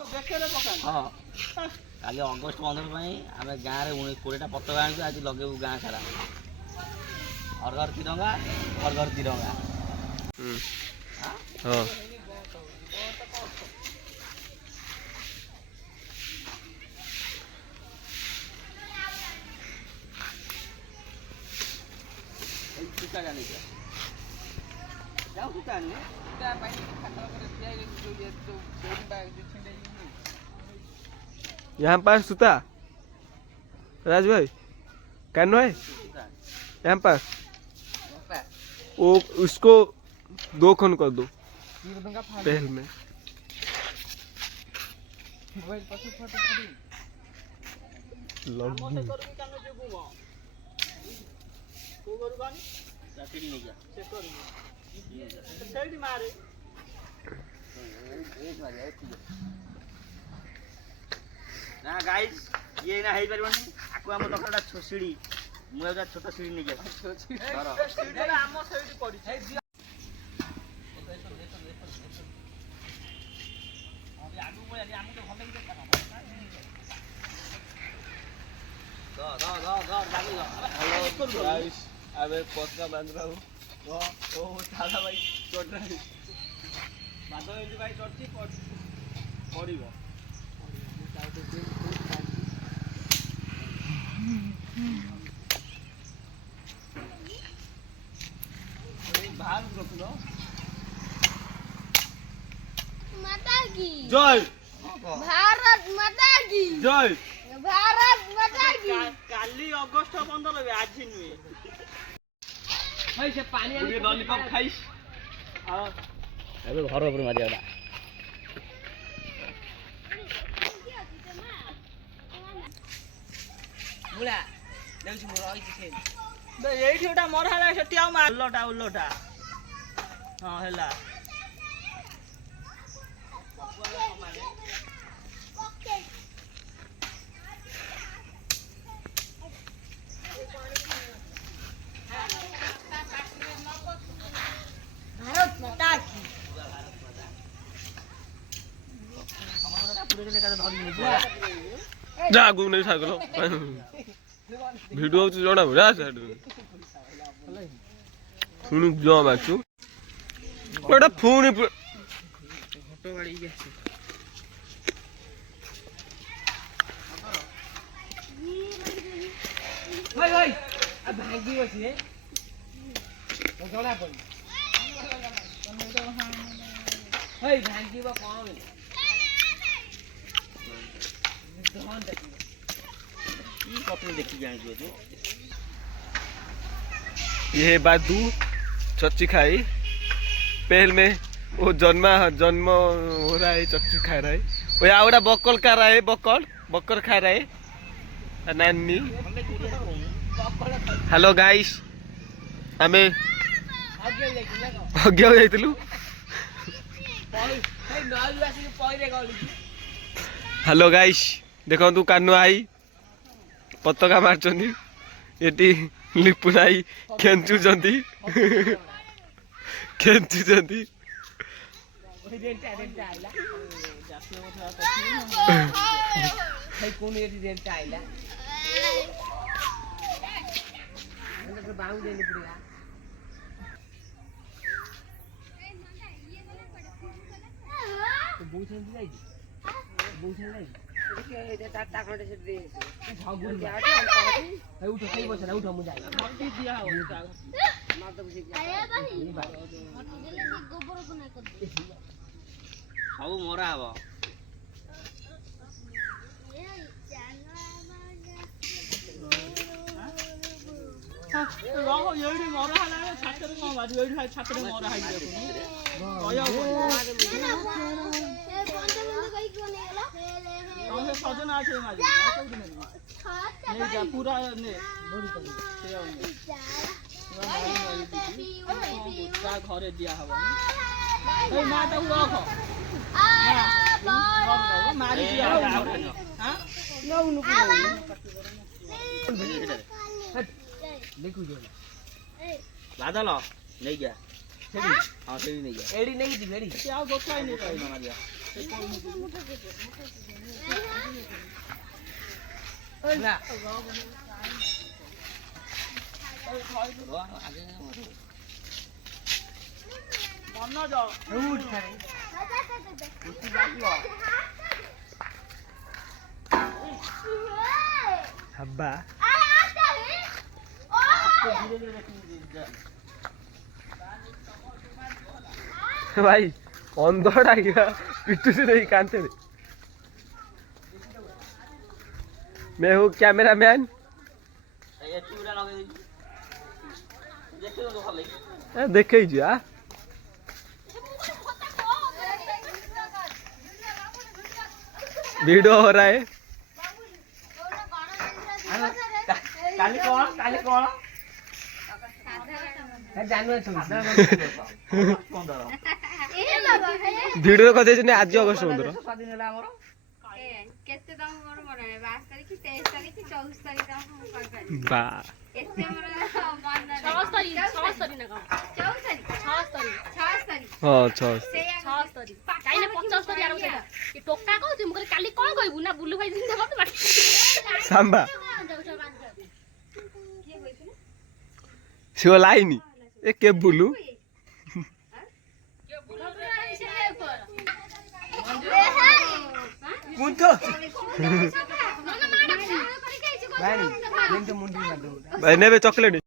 ହଁ କାଲି ଅଗଷ୍ଟ 15 ପାଇଁ ଆମେ ଗାଁରେ 20ଟା ପତାକା ଆଣିଛୁ ଆଜି ଲଗେଇବୁ ଗାଁ ସାରା ହର ଘର ତିରଙ୍ଗା ହର ଘର ତିରଙ୍ଗା ହଁ सूता जाने क्या जाओ सूता नहीं सूता पानी खाता पर दिया जो यहाँ पास सूता राज भाई कानो है यहाँ पास वो उसको 2 खन कर दो पहल में ना गाइस ये ना है परबनी आको हम दखड़ा छोसीडी मुएटा छोटा सीडी नहीं गया सीडी हम सीडी पड़ी हेलो गाइस अबे पक्का बांध रहा हूँ ओ दादा भाई चढ़ रहा है माधव भाई चढ़ती पड़िबो बाहर रखलो माता की जय भारत माता की जय भारत माता की काली अगस्त 15 बे आज नुए भाई से पानी आनी लॉलीपॉप खाइस हां अबे घर ऊपर मारियाडा मुला देउछि मोर आइ छै बे एठी ओटा मरहाला सेठी आ मार उल्लोटा हां हैला भारत माता की जा आगु नहीं सागलो वीडियो च जोडा भरा छ सुनु जो बाछु कोडा फोन फोटो गाड़ी गेছে भाई भाई अब भागी बसी है तो जोड़ा पड़ी भाई भागी बा कौन है दोहन देखी ई कॉपी देखि जान जो तू ये बादू चच्ची खाई पहल में वो जन्म हो रहा है चच्ची खा रहा है वो आवड़ा बकल खा रहा है बकर खा रहा है नानी हेलो गाइस हमें आगे देखी ना अग्या जाइतलु भाई नॉल वासी के पहिले गली हेलो गाइस देखो तू कानु आई पताका मारचंदी एटी लिपुनाई खेंचु जंदी रेंटा आइला भाई कोन एटी रेंटा आइला अंदर से बाऊ देने पड़ेगा तो बहुत जल्दी जाएगी ये टाटा खंडे से दे भागुन के आटे है उठो सही बस ना उठो मुझे जल्दी दिया हो मार दो मुझे अरे भाई जल्दी गोबर को ना कर दे सब मरा हबो रंग येडी मरा हला छातर को मारी येडी छातर मरा हाई देखो कया हमसे सजन आछे मारी नहीं जा पूरा ने से का घरे दिया हबो ए माता हुआ खो मारी दिया हां नु देखो जो लादा लो नहीं गया हां सही नहीं गया एडी नहीं दी एडी क्या गोछाई नहीं कहीं मारिया ହାବା ଭାଇ ଅନ୍ଧଟା ପିଟୁଛି नहीं कांते में। मैं हूँ कैमरामैन। देखे जी हाँ वीडियो हो रहा है। वीडियो कथे आज अगस्ट 15 केते दाम मोर मन है 22 तारीख 23 तारीख 24 तारीख हम कर पारी बा एते मोर मन 6 तारीख ना कम 24 तारीख 6 तारीख हां 6 तारीख काई ना 50 तारीख आरो सेटा कि टोका कहू तुम काली कोन कहबू ना बुल्लू भाई दिन देबो तो सांबा शिव लाइनी ए के बुलू भाई नेबे चॉकलेट लगे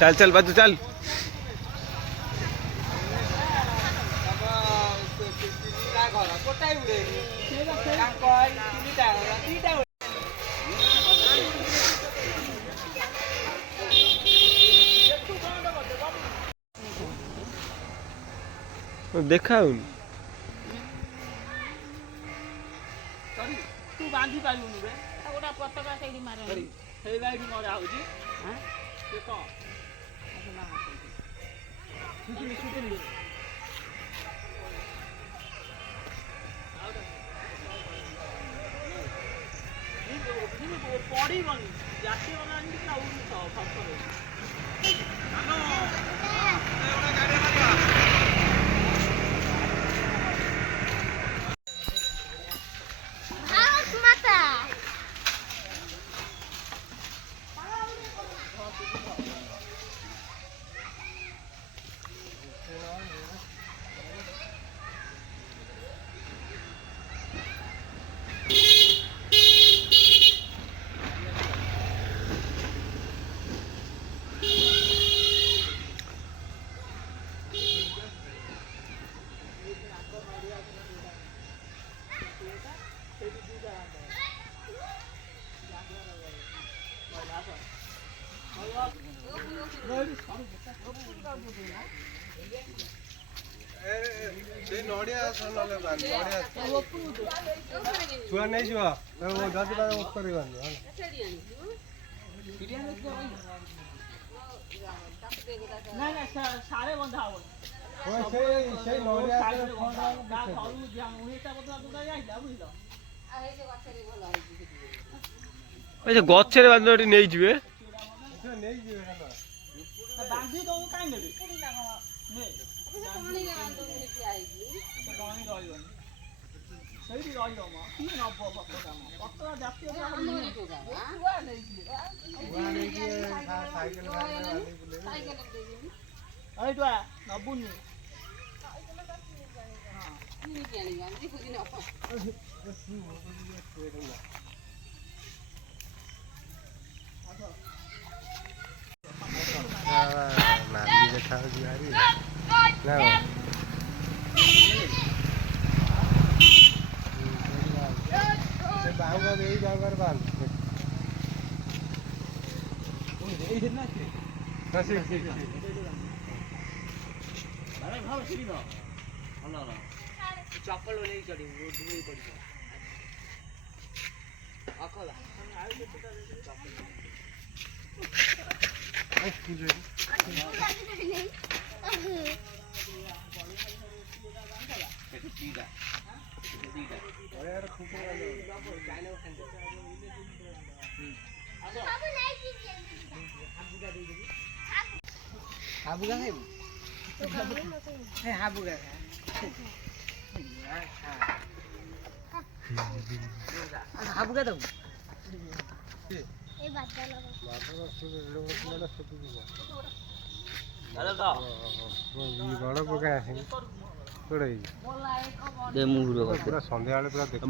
चल चल बाजू चल देखा तू बांधी पाइबुनु बे गोटा पतका सेडी मारे हे गाइडी मरा होजी हां के को सुतली पड़ी बनी जाती वाला नहीं ना उड़ी तो फसरे मानो एवढा गाडी मारवा छुआ नहीं छुआ वो दादी बाबा ऊपर ही बन ना ना सारे बंधा हो वो से नोडिया के फोन ना घरु ध्यान उहेटा बता तो जाइला बुझलो आहे जे गछरे भलो ओइ जे गछरे बांधोटी नै जिवे नै जिवे ना बांधी दो काई नेबे ने पानी गांधो हेटी आइगी पानी रहियो सही रहियो म तीन नब्ब काम पत्ता जातीय छुआ नै साइकिल अरे तो नब्बुनी हां ये क्या नहीं गांधी खुद ने अपन ଦେଖାଯାଉଛି ଭାରି ନା ସେ ବାହୁଙ୍ଗା ଦେଇ ବାହୁଙ୍ଗାରେ ବାନ୍ଧ ଚପଲ ନେଇ ଚଢିବୁ ଧୂଳି ପଡିବ ଅକଲା হাবুগা খাইবু হাবুগা হাবুগা দাও এই বাদ দাও ବଡ଼ ପକା ଆସିନି କୋଉଟା ପୁରା ସନ୍ଧ୍ୟାବେଳେ ପୁରା ଦେଖା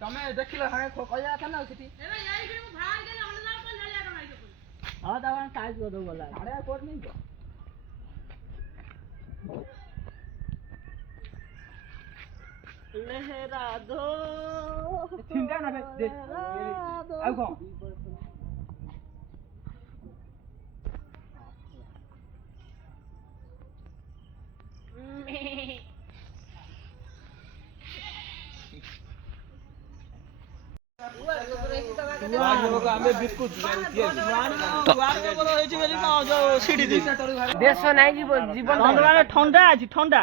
ତମେ ଦେଖିଲ କହିବା କଥା ନା ସେଠି ହଁ ତାପରେ ସାଇଜ କରିଦେବୁ ଗଲା ସାଢେ କୋଟ ନେଇ ରାଧୋ ଚିନ୍ତା ନା ଆଉ କଣ ଦେଶ ନାଇଁ ଜୀବନ ଥଣ୍ଡା ଅଛି ଥଣ୍ଡା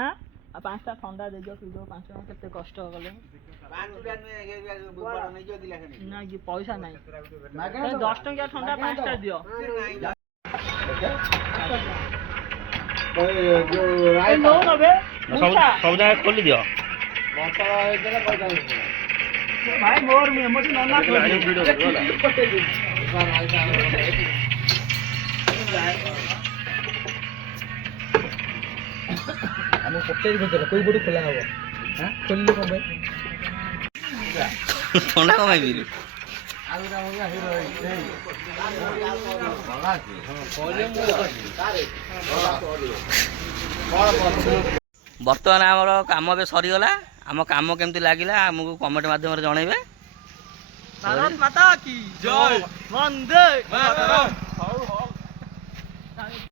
ଆଉ 5ଟା ଥଣ୍ଡା ଦେଇଦିଅ ପିଇଦିଅ 5 ଟଙ୍କା କେତେ କଷ୍ଟ କଲେ ନା କି ପଇସା ନାହିଁ 10 ଟଙ୍କିଆ ଥଣ୍ଡା 5ଟା ଦିଅ ସବୁ ଜାଗା ଖୋଲି ଦିଅ ଭାଇ ମୋର ନନା ଆମେ ପଚାରି କୋଉ ପଟୁ ଖୋଲା ହବ ଖୋଲିଲେ କଣ ପାଇଁ ଥଣ୍ଡା କଣ ପାଇଁ ପିଇଲୁ ବର୍ତ୍ତମାନ ଆମର କାମ ଏବେ ସରିଗଲା ଆମ କାମ କେମିତି ଲାଗିଲା ଆମକୁ କମେଣ୍ଟ ମାଧ୍ୟମରେ ଜଣେଇବେ ଭାରତ ମାତା କି ଜୟ ବନ୍ଦେ ମାତରମ୍।